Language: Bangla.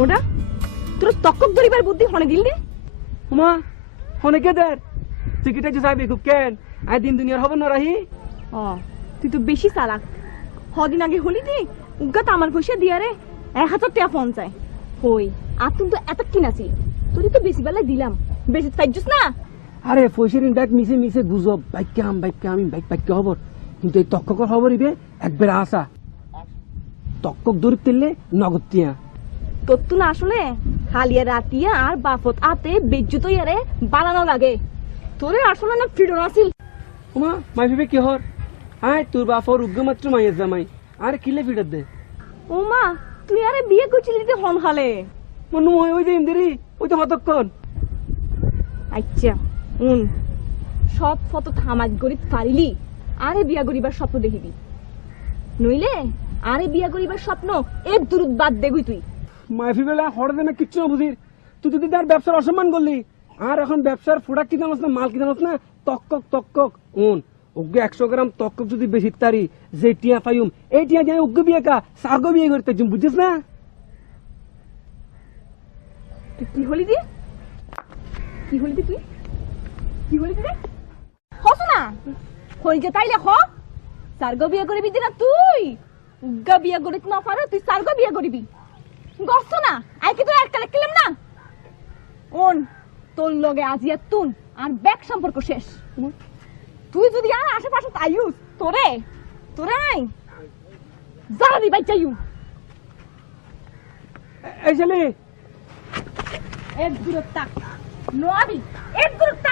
ওটা তোর তক্কক ধরিবার বুদ্ধি হনে গিললি উমা হনে কে দের টিকিটে যে যাবি খুব কেন আই দিন দুনিয়ার হবে না রাহি ও তুই তো বেশি চালাক হদিন আগে হলি দি উগাত আমার পয়সা দিয়া রে 1000 টাকা ফোন চাই হই আর তুমি তো এত কিনাছি তুই তো বেশি বেলা দিলাম বেশি পাইছিস না আরে ফয়সিরিন ব্যাগ মিছে মিছে গুজব বাইক আমি বাইক বাইক খবর কিন্তু এই তক্ককর খবর ইবে একবার আসা তক্কক দূর তেললে নগদ টিয়া তোর তো না আসলে হালিয়া রাতিয়া আর বাপত আতে বেজ্জুত ইয়ারে বানানো লাগে তোরে আসলে না ফ্রিডম আছিল উমা মাই ভেবে কি হর আয় তোর বাপর উগ্র মাত্র মাইয়ের জামাই আর কিলে ফিডার দে ও মা তুই আরে বিয়ে করছিলি যে হন হালে মনু ওই যে ইন্দিরি ওই তো হতক্ষণ আচ্ছা সব ফটো থামাজ গরিব পারিলি আরে বিয়া করিবার স্বপ্ন দেখিবি নইলে আরে বিয়া করিবার স্বপ্ন এক দূরত বাদ দেগুই তুই মাইফি বেলা হড়ে দেনা কিচ্ছু না বুঝির তুই যদি তার ব্যবসার অসম্মান করলি আর এখন ব্যবসার প্রোডাক্ট কিনা না মাল কিনা না তক্কক ওকে 100 গ্রাম তক্কক যদি বেশি তারি যে টিয়া পাইম এই টিয়া যায় ওকে বিয়ে কা সাগো বিয়ে করতে বুঝিস না তুই কি হলি দি তুই কি হলি রে হস না হই যে তাইলে হ সারগো বিয়ে করবি দিনা তুই উগ্গা বিয়ে করিস না পারে তুই সারগো বিয়ে করবি গছ না আই কি তুই একটা লিখলাম না তোর লগে আজিয়া তুন আর ব্যাক সম্পর্ক শেষ তুই যদি আর আশেপাশে তাইউস তোরে আই জানি বাইচাইউ এই ছেলে এক দূরত্ব নোয়াবি এক দূরত্ব